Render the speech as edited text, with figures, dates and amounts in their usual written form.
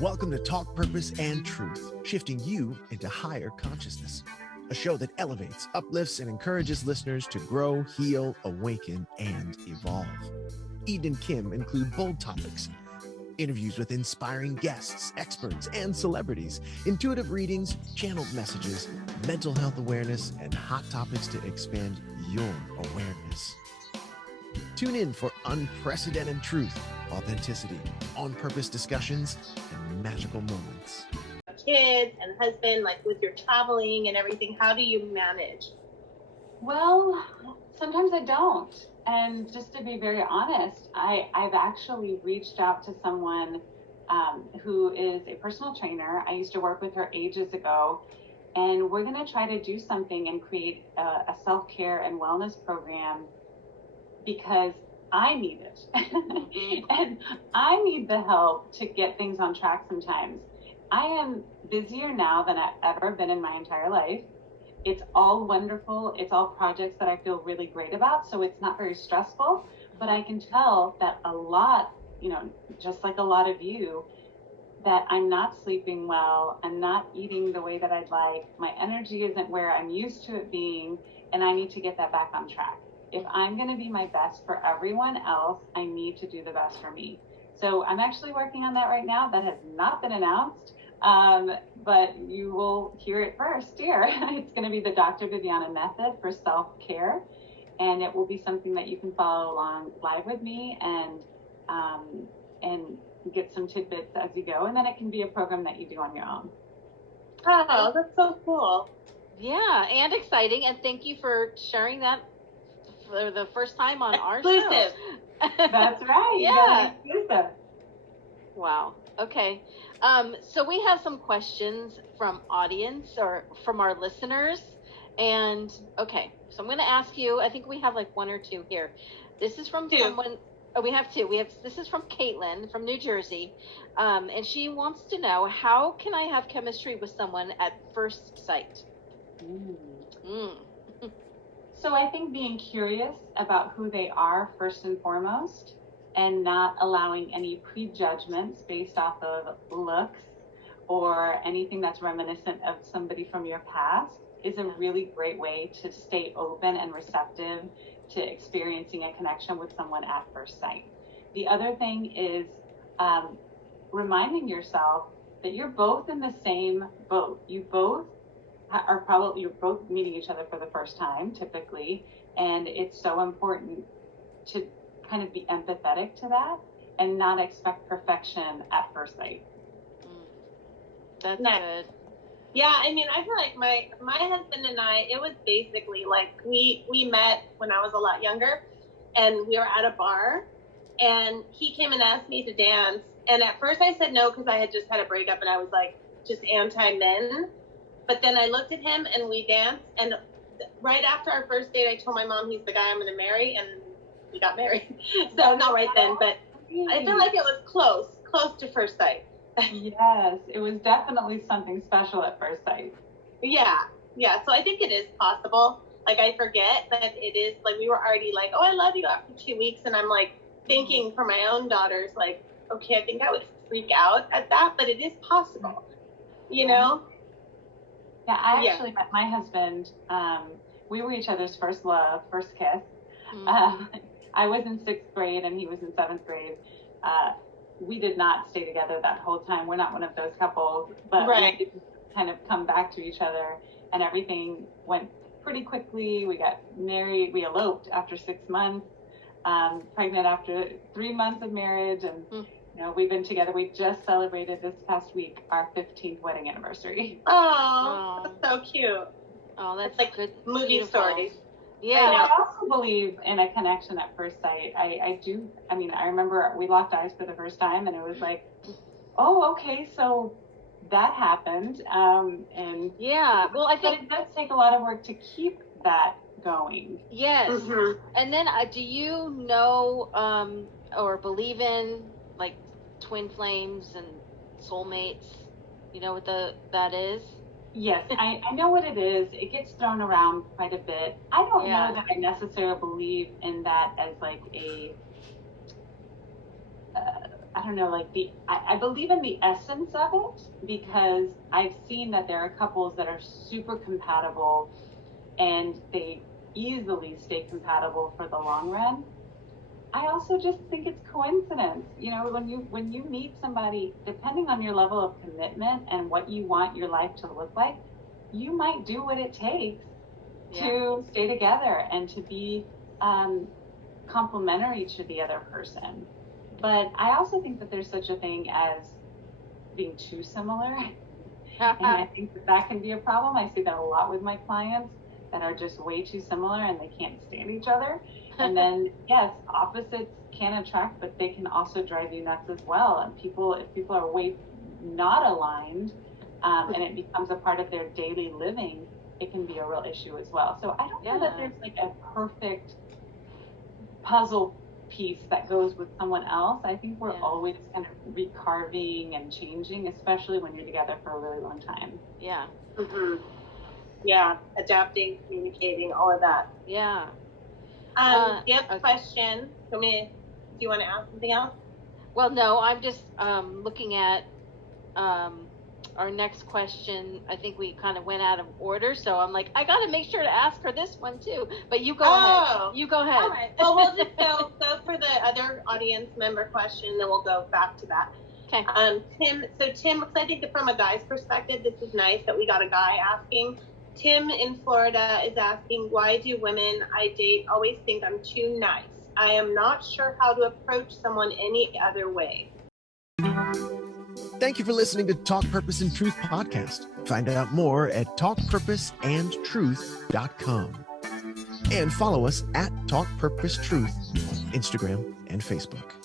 Welcome to Talk Purpose and Truth, shifting you into higher consciousness. A show that elevates, uplifts, and encourages listeners to grow, heal, awaken, and evolve. Eden and Kim include bold topics, interviews with inspiring guests, experts, and celebrities, intuitive readings, channeled messages, mental health awareness, and hot topics to expand your awareness. Tune in for unprecedented truth, authenticity, on-purpose discussions, and magical moments. Kids and husband, like with your traveling and everything, how do you manage? Well, sometimes I don't. And just to be very honest, I've actually reached out to someone who is a personal trainer. I used to work with her ages ago, and we're going to try to do something and create a self-care and wellness program because I need it. And I need the help to get things on track sometimes. I am busier now than I've ever been in my entire life. It's all wonderful. It's all projects that I feel really great about. So it's not very stressful, but I can tell that a lot, just like a lot of you, that I'm not sleeping well. I'm not eating the way that I'd like. My energy isn't where I'm used to it being, and I need to get that back on track. If I'm going to be my best for everyone else, I need to do the best for me. So I'm actually working on that right now. That has not been announced, but you will hear it first here. It's going to be the Dr. Viviana method for self-care, and it will be something that you can follow along live with me and get some tidbits as you go. And then it can be a program that you do on your own. Oh, that's so cool. Yeah, and exciting. And thank you for sharing that for the first time on our Exclusive. show. That's right. Yeah. Exclusive. Wow. Okay. So we have some questions from audience or from our listeners. And okay, so I'm going to ask you, I think we have like one or two here. This is from someone. Oh, we have two. This is from Caitlin from New Jersey. And she wants to know, how can I have chemistry with someone at first sight? So I think being curious about who they are first and foremost, and not allowing any prejudgments based off of looks or anything that's reminiscent of somebody from your past is a really great way to stay open and receptive to experiencing a connection with someone at first sight. The other thing is reminding yourself that you're both in the same boat. You're both meeting each other for the first time, typically, and it's so important to kind of be empathetic to that and not expect perfection at first sight. That's good. Yeah, I mean, I feel like my husband and I, it was basically like we met when I was a lot younger, and we were at a bar, and he came and asked me to dance, and at first I said no because I had just had a breakup and I was like just anti-men. But then I looked at him and we danced, and right after our first date, I told my mom he's the guy I'm going to marry, and we got married. So not right then, but I feel like it was close to first sight. Yes, it was definitely something special at first sight. Yeah. So I think it is possible. Like, I forget that it is, like, we were already like, oh, I love you after 2 weeks. And I'm like thinking for my own daughters, like, okay, I think I would freak out at that, but it is possible, you know? Yeah, I actually met my husband. We were each other's first love, first kiss. I was in 6th grade and he was in 7th grade. We did not stay together that whole time. We're not one of those couples, but we did kind of come back to each other, and everything went pretty quickly. We got married. We eloped after 6 months, pregnant after 3 months of marriage, and we've been together. We just celebrated this past week our 15th wedding anniversary. Oh, that's so cute. Oh, that's like good. Movie stories. Yeah. I also believe in a connection at first sight. I do. I mean, I remember we locked eyes for the first time, and it was like, oh, okay, so that happened. And yeah, well, I think it does take a lot of work to keep that going. Yes. Mm-hmm. And then do you know or believe in like twin flames and soulmates? You know what that is? Yes, I know what it is. It gets thrown around quite a bit. I don't know that I necessarily believe in that as like don't know, like I believe in the essence of it, because I've seen that there are couples that are super compatible and they easily stay compatible for the long run. I also just think it's coincidence. You know, when you meet somebody, depending on your level of commitment and what you want your life to look like, you might do what it takes to stay together and to be complementary to the other person. But I also think that there's such a thing as being too similar. And I think that can be a problem. I see that a lot with my clients that are just way too similar and they can't stand each other. And then, yes, opposites can attract, but they can also drive you nuts as well. And if people are way not aligned, and it becomes a part of their daily living, it can be a real issue as well. So I don't know that there's like a perfect puzzle piece that goes with someone else. I think we're always kind of recarving and changing, especially when you're together for a really long time. Yeah. Mm-hmm. Yeah, adapting, communicating, all of that. Yeah. The other question, do you want to ask something else? Well, no, I'm just looking at our next question. I think we kind of went out of order, so I'm like, I got to make sure to ask her this one too. But you go ahead. You go ahead. All right. Well, we'll just go for the other audience member question, then we'll go back to that. Okay. Tim, because I think that from a guy's perspective, this is nice that we got a guy asking. Tim in Florida is asking, why do women I date always think I'm too nice? I am not sure how to approach someone any other way. Thank you for listening to Talk Purpose and Truth podcast. Find out more at talkpurposeandtruth.com. And follow us at Talk Purpose Truth on Instagram and Facebook.